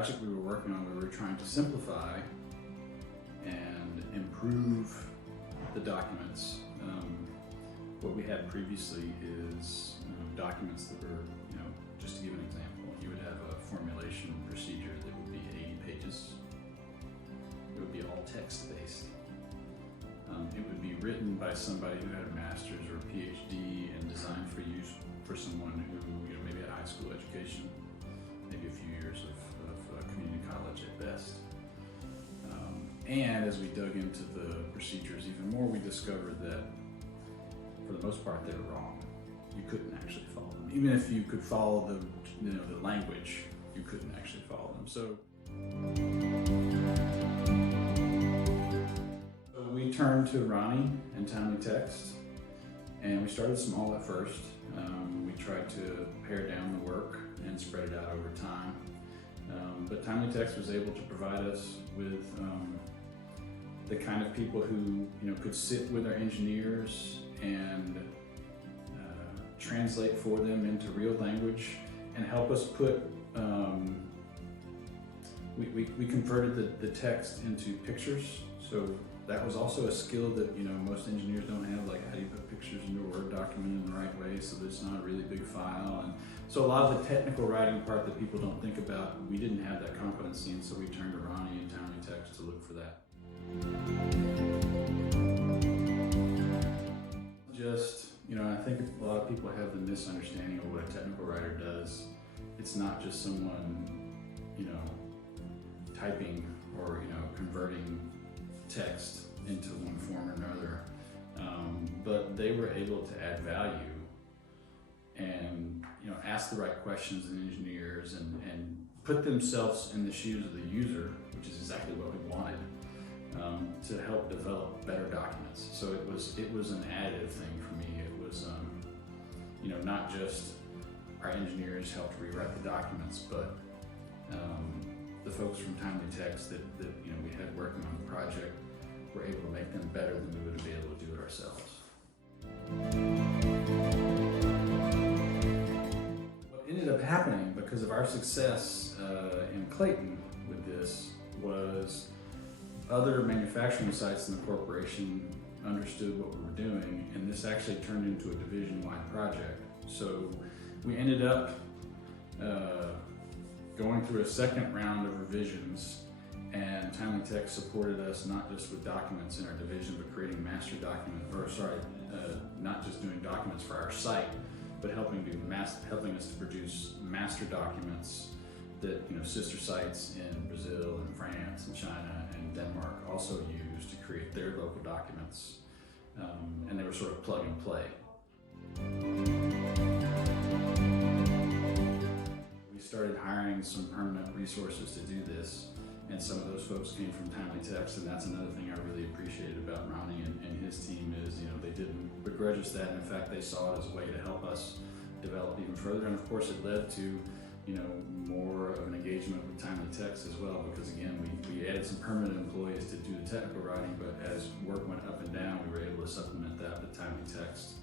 project we were working on, we were trying to simplify and improve the documents. What we had previously is documents that were, just to give an example, you would have a formulation procedure that would be 80 pages. It would be all text-based. It would be written by somebody who had a master's or a PhD and designed for use for someone who, maybe had high school education, maybe a few years of community college at best. And as we dug into the procedures even more, we discovered that for the most part they were wrong. You couldn't actually follow them. Even if you could follow the language, you couldn't actually follow them. So we turned to Ronnie and TimelyText, and we started small at first. We tried to pare down the work and spread it out over time. But TimelyText was able to provide us with the kind of people who could sit with our engineers and translate for them into real language and help us put. We converted the text into pictures, so that was also a skill that most engineers don't have. Like, how do you put pictures into a Word document in the right way so that it's not a really big file? And so a lot of the technical writing part that people don't think about, we didn't have that competency, and so we turned to Ronnie and TimelyText to look for that. I think a lot of people have the misunderstanding of what a technical writer does. It's not just someone, typing or, converting text into one form or another. But they were able to add value and, ask the right questions in engineers and put themselves in the shoes of the user, which is exactly what we wanted, to help develop better documents. So it was an additive thing for me. It was, not just our engineers helped rewrite the documents, but the folks from TimelyText that we had working on the project were able to make them better than we would be able to do it ourselves. What ended up happening because of our success in Clayton with this was other manufacturing sites in the corporation understood what we were doing, and this actually turned into a division-wide project. So we ended up going through a second round of revisions, and TimelyText supported us not just with documents in our division, but creating master documents, not just doing documents for our site, but helping us to produce master documents that sister sites in Brazil and France and China and Denmark also use to create their local documents, and they were sort of plug and play. We started hiring some permanent resources to do this, and some of those folks came from TimelyText, and that's another thing I really appreciated about Ronnie and his team is, they didn't begrudge us that. In fact, they saw it as a way to help us develop even further, and of course it led to more of an engagement with TimelyText as well, because again, we added some permanent employees to do the technical writing, but as work went up and down, we were able to supplement that with TimelyText.